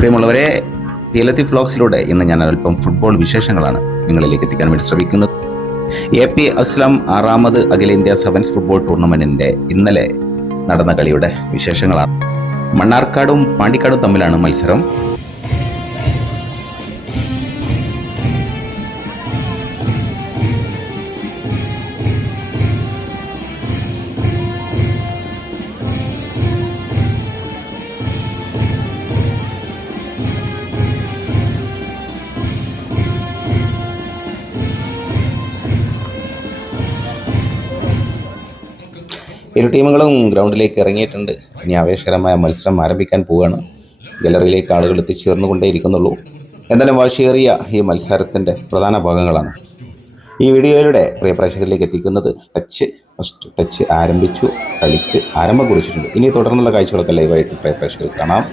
പ്രിയമുള്ളവരെ, റിയലിറ്റി ഫ്ലോക്സിലൂടെ ഇന്ന് ഞാൻ അല്പം ഫുട്ബോൾ വിശേഷങ്ങളാണ് നിങ്ങളിലേക്ക് എത്തിക്കാൻ വേണ്ടി ശ്രമിക്കുന്നത്. AP അസ്ലം 6ാമത് അഖിലേന്ത്യാ സെവൻസ് ഫുട്ബോൾ ടൂർണമെന്റിന്റെ ഇന്നലെ നടന്ന കളിയുടെ വിശേഷങ്ങളാണ്. മണ്ണാർക്കാടും പാണ്ടിക്കാടും തമ്മിലാണ് മത്സരം. ഇരു ടീമുകളും ഗ്രൗണ്ടിലേക്ക് ഇറങ്ങിയിട്ടുണ്ട്. ഇനി ആവേശകരമായ മത്സരം ആരംഭിക്കാൻ പോവുകയാണ്. ഗാലറിയിലേക്ക് ആളുകൾ എത്തിച്ചേർന്നുകൊണ്ടേയിരിക്കുന്നുള്ളൂ. എന്തായാലും വാശിയേറിയ ഈ മത്സരത്തിൻ്റെ പ്രധാന ഭാഗങ്ങളാണ് ഈ വീഡിയോയിലൂടെ പ്രിയ പ്രേക്ഷകരിലേക്ക് എത്തിക്കുന്നത്. ഫസ്റ്റ് ടച്ച് ആരംഭിച്ചു, കളിക്ക് ആരംഭം കുറിച്ചിട്ടുണ്ട്. ഇനി തുടർന്നുള്ള കാഴ്ചകളൊക്കെ ലൈവായിട്ട് പ്രിയ പ്രേക്ഷകർ കാണാം.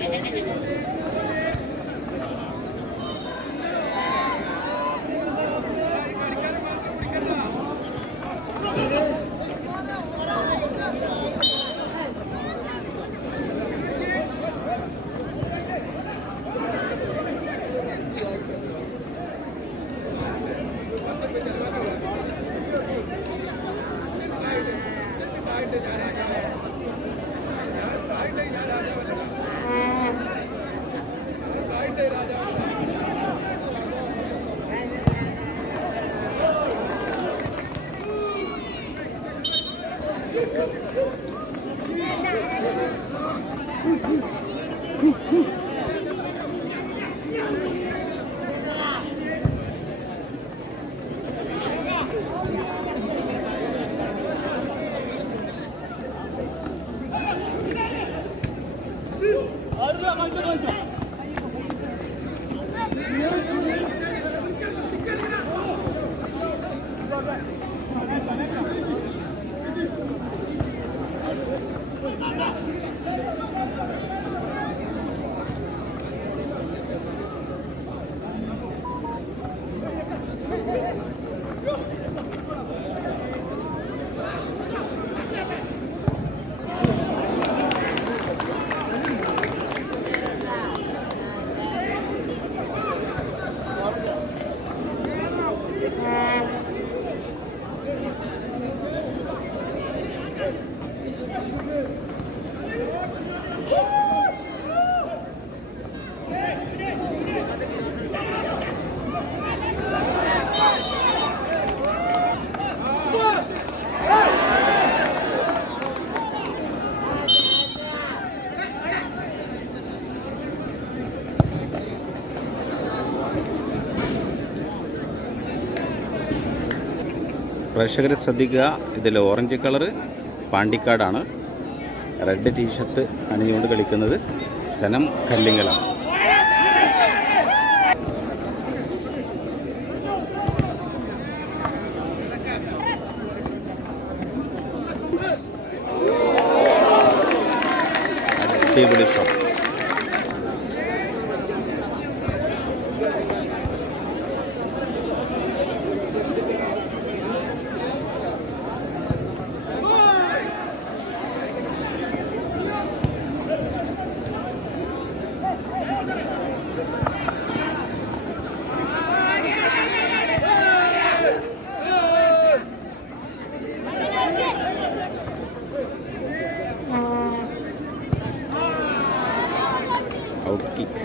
പ്രേക്ഷകർ ശ്രദ്ധിക്കുക, ഇതിൽ ഓറഞ്ച് കളറ് പാണ്ടിക്കാടാണ്, റെഡ് ടീഷർട്ട് അണിഞ്ഞുകൊണ്ട് കളിക്കുന്നത് സനം കല്ലിങ്ങലാണ്. അടിപൊളി ഷോട്ട്. Kick.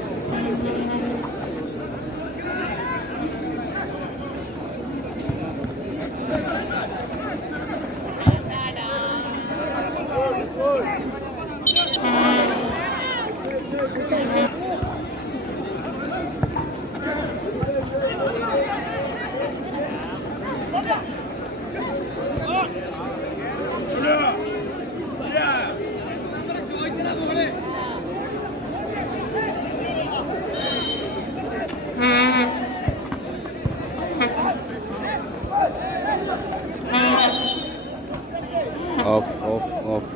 Off.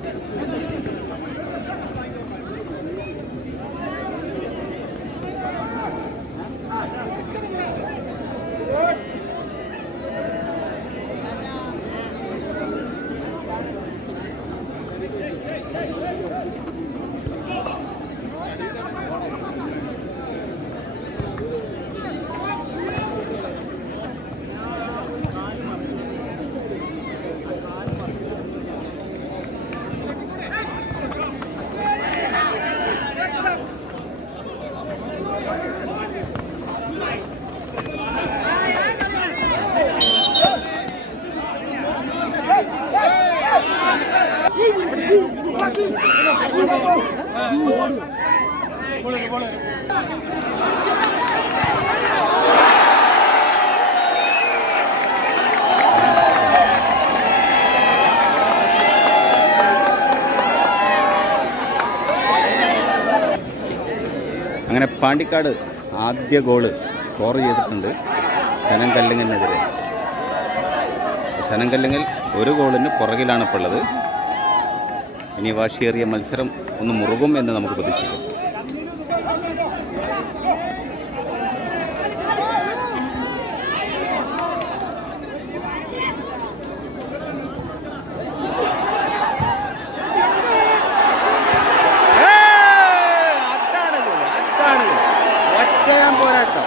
അങ്ങനെ പാണ്ടിക്കാട് ആദ്യ ഗോള് സ്കോർ ചെയ്തിട്ടുണ്ട് സനം കല്ലിങ്ങലിനെതിരെ. സനം കല്ലിങ്ങൽ ഒരു ഗോളിന് പുറകിലാണ് ഇപ്പോൾ ഉള്ളത്. ഇനി വാശിയേറിയ മത്സരം ഒന്ന് മുറുകും എന്ന് നമുക്ക് പ്രതീക്ഷിക്കാം. പോരാട്ടം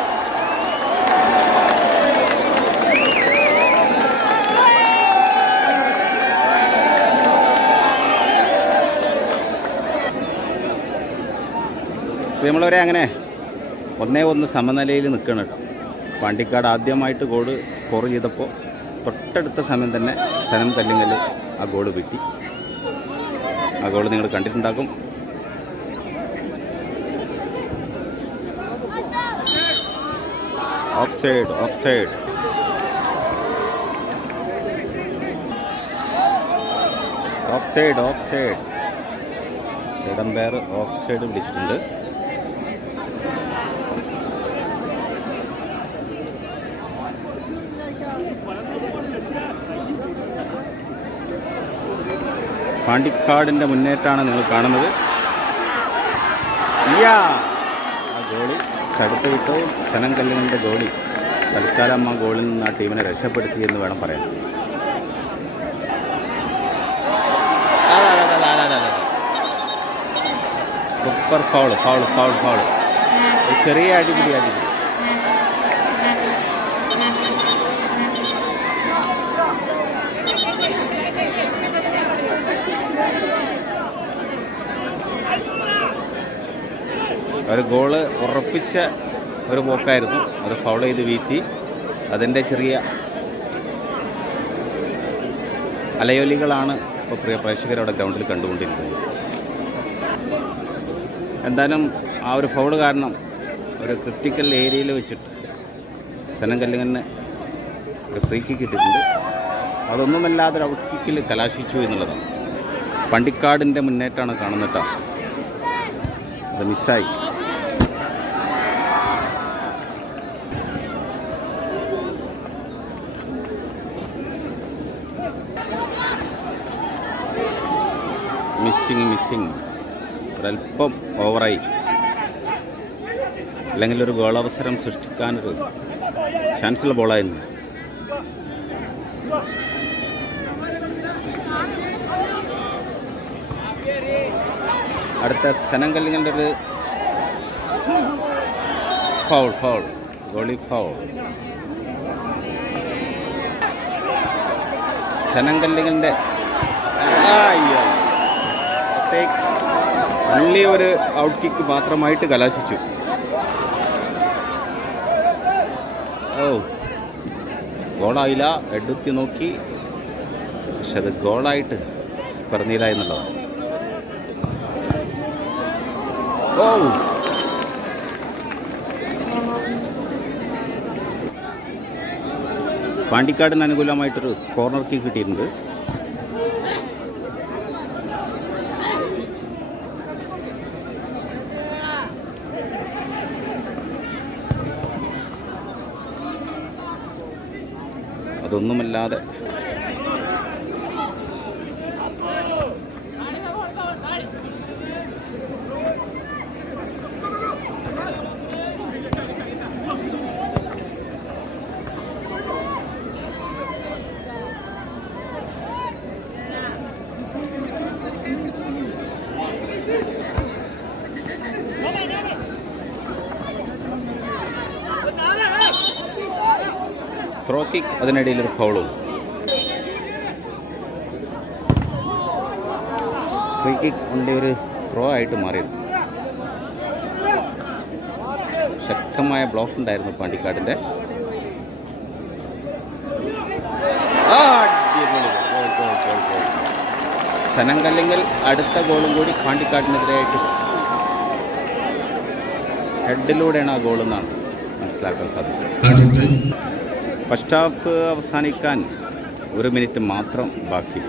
നമ്മളവരെ അങ്ങനെ 1-1 സമനിലയിൽ നിൽക്കണം കേട്ടോ. പാണ്ടിക്കാട് ആദ്യമായിട്ട് ഗോള് സ്കോർ ചെയ്തപ്പോൾ തൊട്ടടുത്ത സമയം തന്നെ സനം കല്ലിങ്ങൽ ആ ഗോള് കിട്ടി. ആ ഗോള് നിങ്ങൾ കണ്ടിട്ടുണ്ടാകും. Of side umpire of side പിടിച്ചിട്ടുണ്ട്. പാണ്ടിക്കാടിൻ്റെ മുന്നേറ്റമാണ് നിങ്ങൾ കാണുന്നത്. ആ ഗോളി തടുത്ത് വിട്ടു. സനം കല്ലിങ്ങലിൻ്റെ ഗോളി തൽക്കാലം ആ ഗോളിൽ നിന്ന് ആ ടീമിനെ രക്ഷപ്പെടുത്തി എന്ന് വേണം പറയാൻ. Super foul. ചെറിയ അടിപിടി. ഒരു ഗോള് ഉറപ്പിച്ച ഒരു പോക്കായിരുന്നു, അത് ഫൗൾ ചെയ്ത് വീഴ്ത്തി. അതിൻ്റെ ചെറിയ അലയൊലികളാണ് ഇപ്പോൾ പ്രിയ പ്രേക്ഷകരവിടെ ഗ്രൗണ്ടിൽ കണ്ടുകൊണ്ടിരിക്കുന്നത്. എന്തായാലും ആ ഒരു ഫൗള് കാരണം ഒരു ക്രിട്ടിക്കൽ ഏരിയയിൽ വെച്ചിട്ട് സനം കല്ലിങ്ങലിന് ഒരു ഫ്രീ കിക്ക് കിട്ടിയിട്ടുണ്ട്. അതൊന്നുമല്ലാതെ ഒരു ഔട്ട് കിക്കിൽ കലാശിച്ചു എന്നുള്ളതാണ്. പണ്ടിക്കാടിൻ്റെ മുന്നേറ്റമാണ് കാണുന്നിട്ടാ, അത് മിസ്സായി. മിസ്സിങ് ഒരല്പം ഓവറായി. അല്ലെങ്കിൽ ഒരു ഗോളവസരം സൃഷ്ടിക്കാനൊരു ചാൻസുള്ള ബോളായിരുന്നു. അടുത്ത സനം കല്ലിങ്ങലിൻ്റെ ഒരു ഫൗൾ ഗോളി ഫൗൾ. സനം കല്ലിങ്ങലിൻ്റെ ഒള്ളി ഒരു ഔട്ട് കിക്ക് മാത്രമായിട്ട് കലാശിച്ചു. ഗോളായില്ല, എടുത്തി നോക്കി, പക്ഷെ അത് ഗോളായിട്ട് പറഞ്ഞില്ല എന്നുള്ളതാണ്. പാണ്ടിക്കാടിന് അനുകൂലമായിട്ടൊരു കോർണർ കിക്ക് കിട്ടിയിട്ടുണ്ട്. അതൊന്നുമല്ലാതെ ത്രോ കിക്ക്, അതിനിടയിലൊരു ഫൗളും. ഫ്രീ കിക്ക് ഉണ്ട്, ഒരു ത്രോ ആയിട്ട് മാറിയത്. ശക്തമായ ബ്ലോക്ക് ഉണ്ടായിരുന്നു പാണ്ടിക്കാടിൻ്റെ. സനം കല്ലിങ്ങൽ അടുത്ത ഗോളും കൂടി പാണ്ടിക്കാടിനെതിരായിട്ട് ഹെഡിലൂടെയാണ് ആ ഗോളെന്നാണ് മനസ്സിലാക്കാൻ സാധിച്ചത്. ഫസ്റ്റ് ഹാഫ് അവസാനിക്കാൻ 1 മിനിറ്റ് മാത്രം ബാക്കി.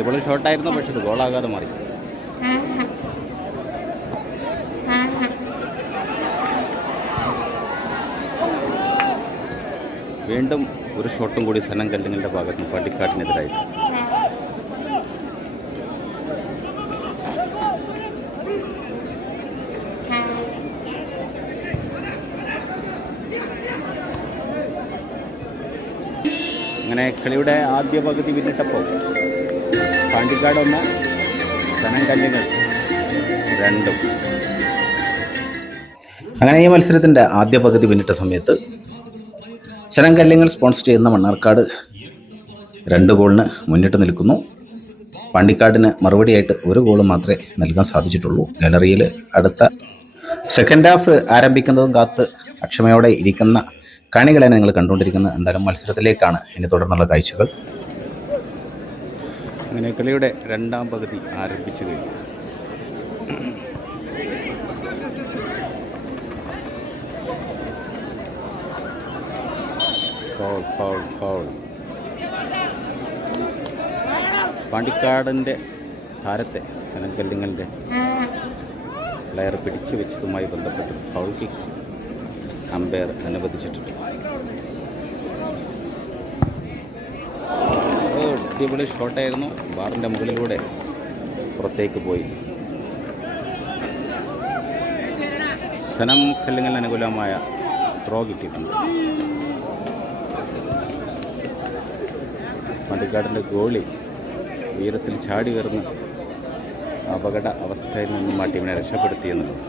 ഇപ്പോൾ ഷോട്ടായിരുന്നു, പക്ഷെ ഇത് ഗോളാകാതെ മാറി. വീണ്ടും ഒരു ഷോട്ടും കൂടി സനം കല്ലിങ്ങലിൻ്റെ ഭാഗത്ത് പള്ളിക്കാട്ടിനെതിരായിട്ട്. അങ്ങനെ കളിയുടെ ആദ്യ പകുതി പിന്നിട്ടപ്പോൾ പാണ്ടിക്കാട് 1, സനം കല്ലിങ്ങൽ 2. അങ്ങനെ ഈ മത്സരത്തിൻ്റെ ആദ്യ പകുതി പിന്നിട്ട സമയത്ത് സനം കല്ലിങ്ങൽ സ്പോൺസർ ചെയ്യുന്ന മണ്ണാർക്കാട് 2 ഗോളിന് മുന്നിട്ട് നിൽക്കുന്നു. പാണ്ടിക്കാടിന് മറുപടിയായിട്ട് 1 ഗോൾ മാത്രമേ നൽകാൻ സാധിച്ചിട്ടുള്ളൂ. ഗാലറിയിൽ അടുത്ത സെക്കൻഡ് ഹാഫ് ആരംഭിക്കുന്നതും കാത്ത് അക്ഷമയോടെ ഇരിക്കുന്ന കാണികളാണ് നിങ്ങൾ കണ്ടുകൊണ്ടിരിക്കുന്നത്. എന്തായാലും മത്സരത്തിലേക്കാണ് ഇനി തുടർന്നുള്ള കാഴ്ചകൾ. അങ്ങനെ കളിയുടെ 2ാം പകുതി ആരംഭിച്ചു കഴിഞ്ഞു. ഫൗൾ. പാണ്ടിക്കാടിൻ്റെ താരത്തെ സനം കല്ലിങ്ങലിൻ്റെ പ്ലെയർ പിടിച്ചു വെച്ചതുമായി ബന്ധപ്പെട്ട് ഫൗൾ കിക്ക് അമ്പയർ അനുവദിച്ചിട്ടുണ്ട്. അടിപൊളി ഷോട്ടായിരുന്നു. ബാറിൻ്റെ മുകളിലൂടെ പുറത്തേക്ക് പോയി. സനം കല്ലിങ്ങലിന് അനുകൂലമായ ത്രോ കിട്ടിയിട്ടുണ്ട്. പാണ്ടിക്കാടിൻ്റെ ഗോളി ഉയരത്തിൽ ചാടി ഉയർന്ന് അപകട അവസ്ഥയിൽ നിന്നും ആ ടീമിനെ രക്ഷപ്പെടുത്തിയെന്നുള്ളത്.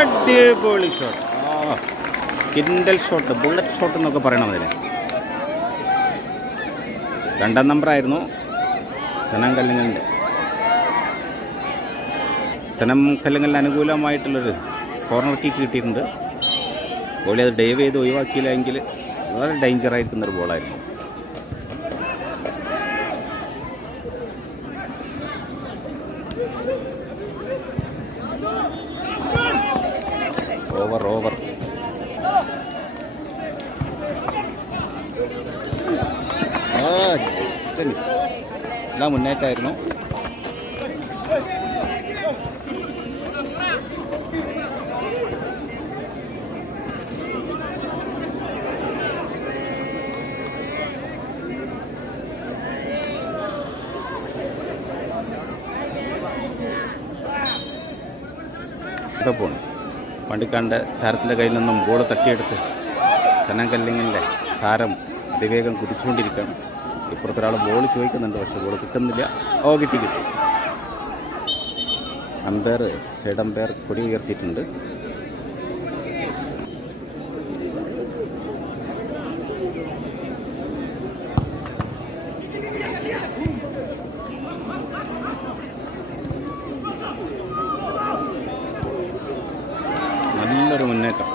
അടിപൊളി ഷോട്ട്. കിൻഡൽ ഷോട്ട്, ബുള്ളറ്റ് ഷോട്ട് എന്നൊക്കെ പറയണം അതിന്. 2ാം നമ്പറായിരുന്നു സനം കല്ലിങ്ങലിൻ്റെ. സനം കല്ലിങ്ങലിന് അനുകൂലമായിട്ടുള്ളൊരു കോർണർ കിക്ക് കിട്ടിയിട്ടുണ്ട്. ഗോളി അത് ഡൈവ് ചെയ്ത് ഒഴിവാക്കിയില്ല എങ്കിൽ വളരെ ഡേഞ്ചറായിരിക്കുന്നൊരു ബോളായിരുന്നു. ഓവർ എല്ലാ മുന്നേറ്റമായിരുന്നു. പോണ് പാണ്ടിക്കാടിൻ്റെ താരത്തിൻ്റെ കയ്യിൽ നിന്നും ബോൾ തട്ടിയെടുത്ത് സനം കല്ലിങ്ങലിൻ്റെ താരം അതിവേഗം കുതിച്ചുകൊണ്ടിരിക്കുകയാണ്. ഇപ്പുറത്തൊരാൾ ബോൾ ചോദിക്കുന്നുണ്ട്, പക്ഷേ ബോൾ കിട്ടുന്നില്ല. കിട്ടി. സൈഡ് അമ്പയർ കൊടി ഉയർത്തിയിട്ടുണ്ട്. നല്ലൊരു മുന്നേറ്റം.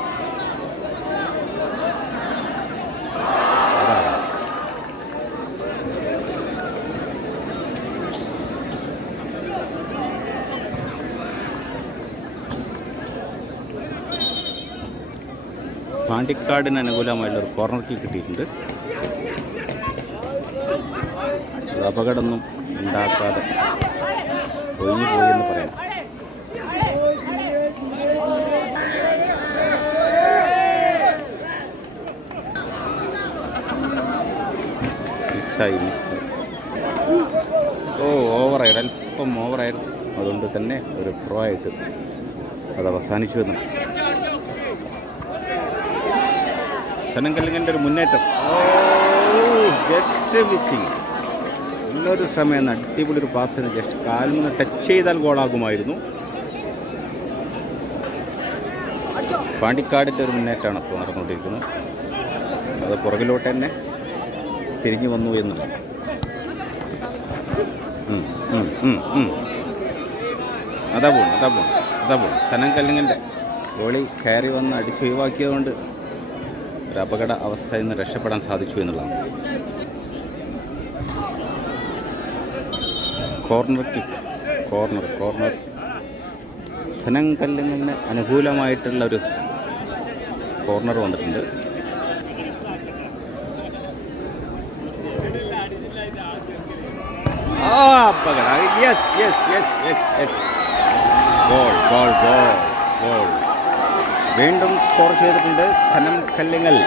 പാണ്ടിക്കാടിന് അനുകൂലമായുള്ളൊരു കോർണർ കിക്ക് കിട്ടിയിട്ടുണ്ട്. അപകടമൊന്നും ഉണ്ടാക്കാതെ ഒഴിഞ്ഞു പോയി എന്ന് പറയാം. മിസ്സായി. ഓവറായിരുന്നു, അല്പം ഓവറായിരുന്നു. അതുകൊണ്ട് തന്നെ ഒരു പ്രോ ആയിട്ട് അത് അവസാനിച്ചു എന്ന്. സനങ്കലിംഗൻ്റെ ഒരു മുന്നേറ്റം, ജസ്റ്റ് മിസ്സിങ്. നല്ലൊരു ശ്രമം, അടിപൊളി ഒരു പാസ്, ജസ്റ്റ് കാലിൽ നിന്ന് ടച്ച് ചെയ്താൽ ഗോളാകുമായിരുന്നു. പാണ്ടിക്കാടിൻ്റെ ഒരു മുന്നേറ്റമാണ് ഇപ്പോൾ നടന്നുകൊണ്ടിരിക്കുന്നത്. അത് പുറകിലോട്ട് തന്നെ തിരിഞ്ഞു വന്നു എന്നുള്ളത്. അതാ പോണു. സനങ്കലിംഗൻ്റെ ഗോളി കയറി വന്ന് അടിച്ചൊഴിവാക്കിയതുകൊണ്ട് ഒരു അപകട അവസ്ഥയിൽ നിന്ന് രക്ഷപ്പെടാൻ സാധിച്ചു എന്നുള്ളതാണ്. കോർണർ കിക്ക്, കോർണർ സനങ്കലിംഗന് അനുകൂലമായിട്ടുള്ളൊരു കോർണർ വന്നിട്ടുണ്ട്. അപകട. ഗോൾ വീണ്ടും സ്കോർ ചെയ്തിട്ടുണ്ട് സനങ്കലിംഗൻ.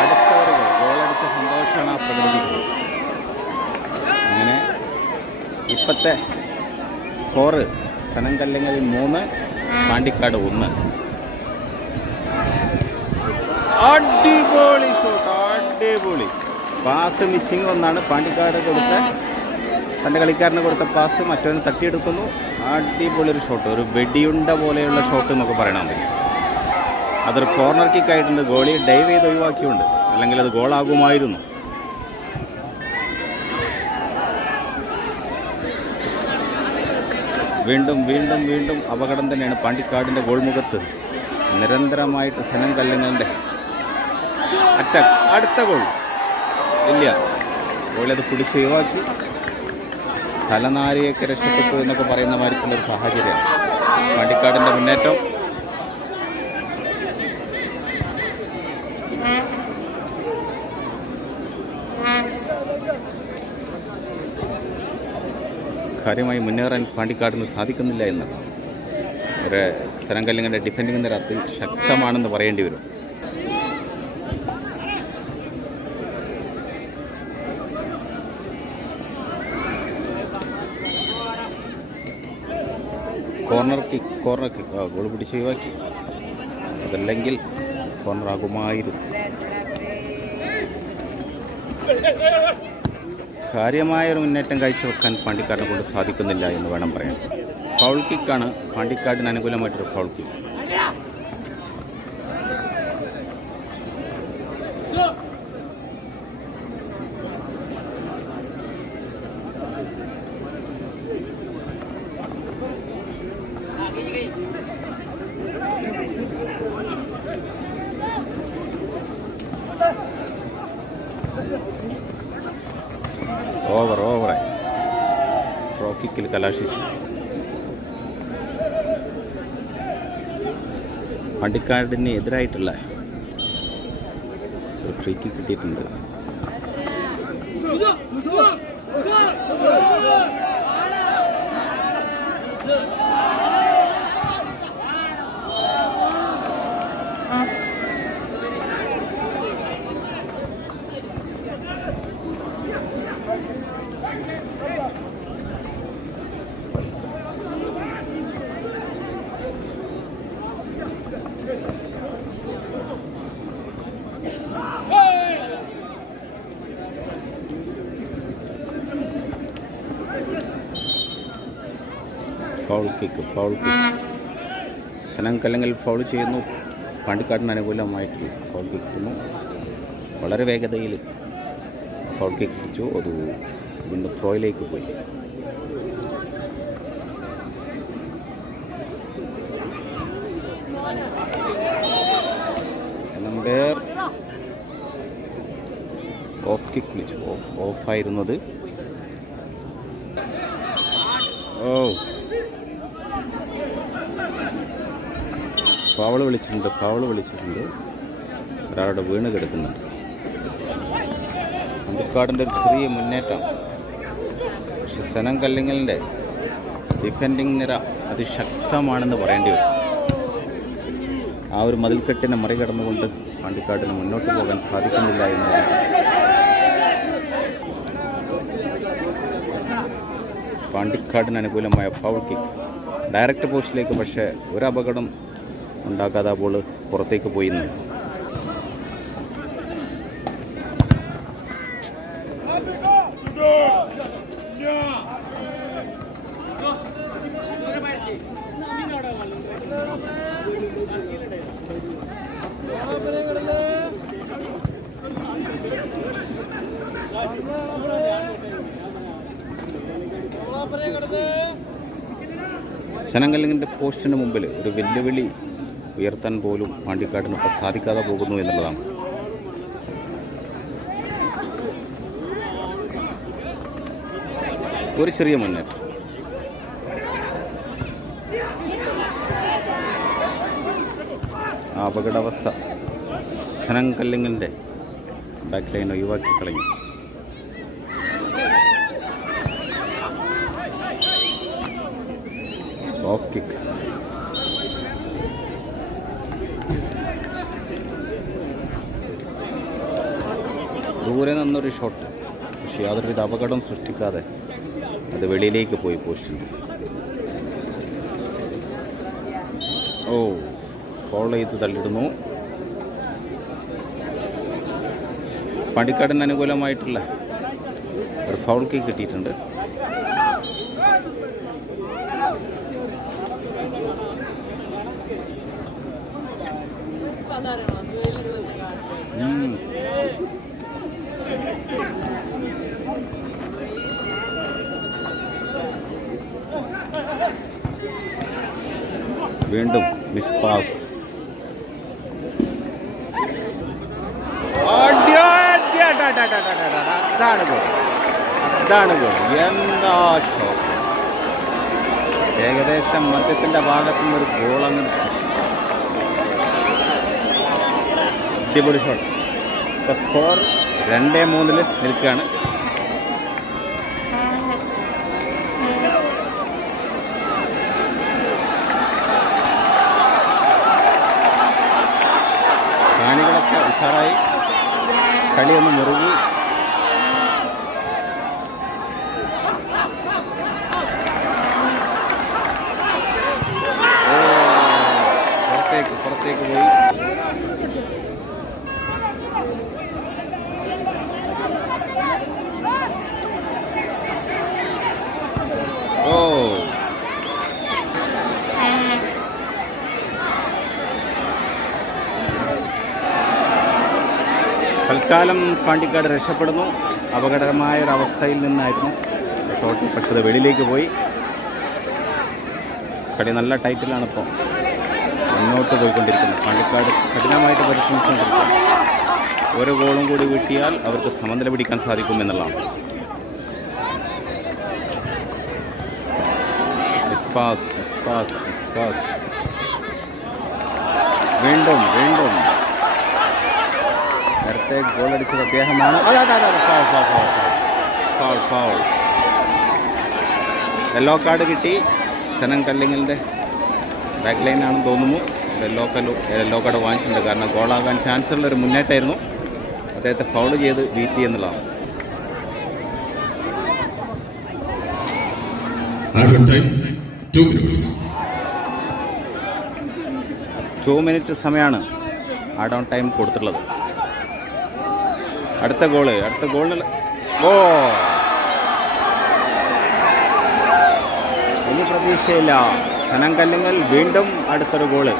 അടുത്ത ഒരു ഗോളടിച്ച സന്തോഷമാണ് ആ പ്രകടിപ്പിക്കുന്നത്. അങ്ങനെ ഇപ്പോഴത്തെ സ്കോറ് സനങ്കലിംഗൻ 3, പാണ്ടിക്കാട് 1. അടിപൊളി ഷോട്ട്, അടിപൊളി പാസ്. മിസ്സിങ് ഒന്നാണ് പാണ്ടിക്കാട് തൻ്റെ കളിക്കാരന് കൊടുത്ത പാസ് മറ്റൊന്ന് തട്ടിയെടുക്കുന്നു. അടിപൊളി ഒരു ഷോട്ട്, ഒരു വെടിയുണ്ട പോലെയുള്ള ഷോട്ട് എന്നൊക്കെ പറയണമെങ്കിൽ. അതൊരു കോർണർ കിക്ക് ആയിട്ടുണ്ട്. ഗോളി ഡൈവ് ചെയ്ത് ഒഴിവാക്കിയുണ്ട്, അല്ലെങ്കിൽ അത് ഗോളാകുമായിരുന്നു. വീണ്ടും അപകടം തന്നെയാണ് പാണ്ടിക്കാടിൻ്റെ ഗോൾ മുഖത്ത്. നിരന്തരമായിട്ട് സനങ്കലിംഗൻ്റെ അറ്റാക്ക്. അടുത്ത ഗോൾ ഇല്ല, ഗോളി അത് പിടിച്ച് ഒഴിവാക്കി. തലനാരിയൊക്കെ രക്ഷപ്പെട്ടു എന്നൊക്കെ പറയുന്ന മാതിരിക്കുള്ളൊരു സാഹചര്യമാണ് പാണ്ടിക്കാടിൻ്റെ മുന്നേറ്റം. കാര്യമായി മുന്നേറാൻ പാണ്ടിക്കാടിന് സാധിക്കുന്നില്ല എന്ന് ഒരു സനങ്കലിംഗൻ്റെ ഡിഫൻഡിങ് നിര അതിശക്തമാണെന്ന് പറയേണ്ടി വരും. കോർണർ കിക്ക് ഗോൾ പിടിച്ച് ഒഴിവാക്കി. അതല്ലെങ്കിൽ കോർണറാകുമായിരുന്നു. കാര്യമായൊരു മുന്നേറ്റം കാഴ്ചവെക്കാൻ പാണ്ടിക്കാടിനെ കൊണ്ട് സാധിക്കുന്നില്ല എന്ന് വേണം പറയാൻ. ഫൗൾ കിക്കാണ് പാണ്ടിക്കാടിന് അനുകൂലമായിട്ടൊരു ഫൗൾ കിക്ക്. ഓവറായി ത്രോ കിക്കിൽ കലാശിച്ചു. പാണ്ടിക്കാടിന് എതിരായിട്ടുള്ള ഒരു ഫ്രീ കിക്ക് കിട്ടിയിട്ടുണ്ട്. ഫൗൾ കിക്ക് സനങ്കലിംഗൻ ഫൗൾ ചെയ്യുന്നു. പാണ്ടിക്കാടിന് അനുകൂലമായിട്ട് ഫൗൾ കിക്കുന്നു. വളരെ വേഗതയിൽ ഫൗൾ കിക്ക് കിച്ചു. അത് വീണ്ടും ത്രോയിലേക്ക് പോയി. നമ്പർ ഓഫ് കിക്ക് വിളിച്ചു. ഓഫായിരുന്നത്. ഫൗള് വിളിച്ചിട്ടുണ്ട്. ഒരാളുടെ വീണ് കിടക്കുന്നുണ്ട്. പാണ്ടിക്കാടിൻ്റെ ഒരു ചെറിയ മുന്നേറ്റം. പക്ഷെ സനങ്കലിംഗൻ്റെ ഡിഫൻഡിങ് നിര അതിശക്തമാണെന്ന് പറയേണ്ടി വരും. ആ ഒരു മതിൽക്കെട്ടിനെ മറികടന്നുകൊണ്ട് പാണ്ടിക്കാടിന് മുന്നോട്ട് പോകാൻ സാധിക്കുന്നില്ല എന്നതാണ്. പാണ്ടിക്കാടിന് അനുകൂലമായ ഫൗൾ കിക്ക്. ഡയറക്റ്റ് പോസ്റ്റിലേക്ക്, പക്ഷേ ഒരു അപകടം ഉണ്ടാക്കാതെ ആ ബോൾ പുറത്തേക്ക് പോയി. ശനങ്കല്ലിങ്ങിൻ്റെ പോസ്റ്റിന് മുമ്പിൽ ഒരു വെല്ലുവിളി ഉയർത്താൻ പോലും പാണ്ടിക്കാടിന് ഇപ്പോൾ സാധിക്കാതെ പോകുന്നു എന്നുള്ളതാണ്. ഒരു ചെറിയ മുന്നേറ്റം. ആ അപകടാവസ്ഥ ശനങ്കല്ലിങ്ങിൻ്റെ ബാക്ക് ലൈൻ ഒഴിവാക്കി കളഞ്ഞു. Of kick. ദൂരെ നിന്നൊരു ഷോട്ട്, പക്ഷേ യാതൊരുവിധ അപകടം സൃഷ്ടിക്കാതെ അത് വെളിയിലേക്ക് പോയി പോസ്റ്റിൽ. ഓ, ഫോളോ ചെയ്ത് തള്ളിടുന്നു. പാണ്ടിക്കാടിന് അനുകൂലമായിട്ടുള്ള ഒരു ഫൗൾ കിക്ക് കിട്ടിയിട്ടുണ്ട്. വീണ്ടും മിസ് പാസ്. എന്താ ഷോട്ട്! ഏകദേശം മധ്യത്തിൻ്റെ ഭാഗത്തു നിന്നൊരു ഗോൾ അങ്ങനെ. അടിപൊളി ഷോട്ട്. ഇപ്പോൾ സ്കോർ 2-3 നിൽക്കുകയാണ്. കാണികളൊക്കെ ഉഷാറായി, കളിയൊന്ന് മുറുകി. പുറത്തേക്ക് പോയി. തൽക്കാലം പാണ്ടിക്കാട് രക്ഷപ്പെടുന്നു. അപകടകരമായ ഒരവസ്ഥയിൽ നിന്നായിരുന്നു ഷോട്ട്, പക്ഷേ അത് വെളിയിലേക്ക് പോയി. കളി നല്ല ടൈറ്റിലാണിപ്പോൾ മുന്നോട്ട് പോയിക്കൊണ്ടിരിക്കുന്നത്. പാണ്ടിക്കാട് കഠിനമായിട്ട് പരിശ്രമിച്ചുകൊണ്ടിരിക്കുന്നു. ഒരു ഗോളും കൂടി വീട്ടിയാൽ അവർക്ക് സമനില പിടിക്കാൻ സാധിക്കുമെന്നുള്ളതാണ്. വീണ്ടും നേരത്തെ ഗോളടിച്ചത് അദ്ദേഹമാണ്. ഫൗൾ. യെല്ലോ കാർഡ് കിട്ടി. ശനങ്കല്ലിങ്ങിൻ്റെ ബാക്ക് ലൈനാണെന്ന് തോന്നുന്നു. യെല്ലോ കാർഡ് വാങ്ങിച്ചിട്ടുണ്ട്. കാരണം ഗോളാകാൻ ചാൻസ് ഉള്ളൊരു മുന്നേറ്റമായിരുന്നു. അദ്ദേഹത്തെ ഫൗൾ ചെയ്ത് വീഴ്ത്തി എന്നുള്ളതാണ്. ടു മിനിറ്റ് സമയമാണ് ആഡ് ഓൺ ടൈം കൊടുത്തിട്ടുള്ളത്. അടുത്ത ഗോളിന് വലിയ പ്രതീക്ഷയില്ല. ശനങ്കല്ലിങ്ങൽ വീണ്ടും അടുത്തൊരു ഗോള്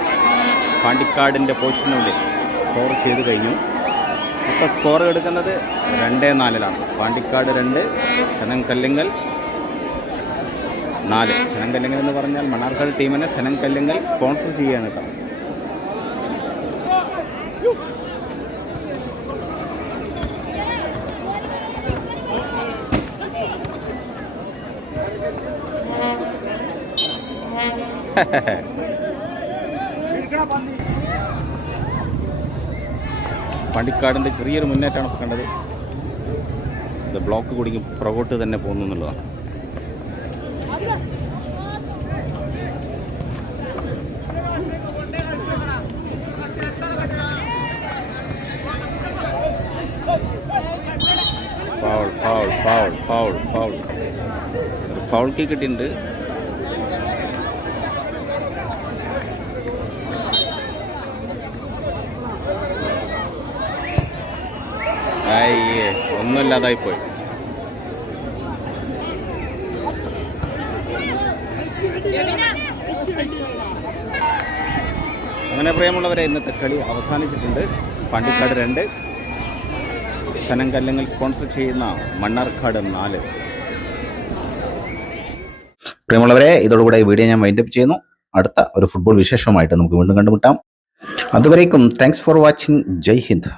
പാണ്ടിക്കാടിൻ്റെ പൊസിഷനുള്ളിൽ സ്കോർ ചെയ്ത് കഴിഞ്ഞു. ഇപ്പോൾ സ്കോർ എടുക്കുന്നത് 2-4. പാണ്ടിക്കാട് 2, ശനങ്കല്ലിങ്ങൽ 4. ശനങ്കല്ലിങ്ങൽ എന്ന് പറഞ്ഞാൽ മണ്ണാർക്കാട് ടീമിനെ ശനങ്കല്ലിങ്ങൽ സ്പോൺസർ ചെയ്യുകയാണ് കേട്ടോ. പാണ്ടിക്കാടിൻ്റെ ചെറിയൊരു മുന്നേറ്റമാണ് ഇപ്പോൾ കണ്ടത്. ഇത് ബ്ലോക്ക് കുടുങ്ങി പുറകോട്ട് തന്നെ പോകുന്നു എന്നുള്ളതാണ്. ഫൗൾ കിക്ക് കിട്ടിയിട്ടുണ്ട്. അയ്യേ, ഒന്നുമില്ലാതായിപ്പോയി. അങ്ങനെ പ്രിയമുള്ളവരെ, ഇന്നത്തെ കളി അവസാനിച്ചിട്ടുണ്ട്. പാണ്ടിക്കാട് 2, സനം കല്ലിങ്ങൽ സ്പോൺസർ ചെയ്യുന്ന മണ്ണാർക്കാട് 4. പ്രിയമുള്ളവരെ, ഇതോടുകൂടെ ഈ വീഡിയോ ഞാൻ വൈൻഡപ്പ് ചെയ്യുന്നു. അടുത്ത ഒരു ഫുട്ബോൾ വിശേഷവുമായിട്ട് നമുക്ക് വീണ്ടും കണ്ടുമുട്ടാം. അതുവരേക്കും thanks for watching. Jai Hind.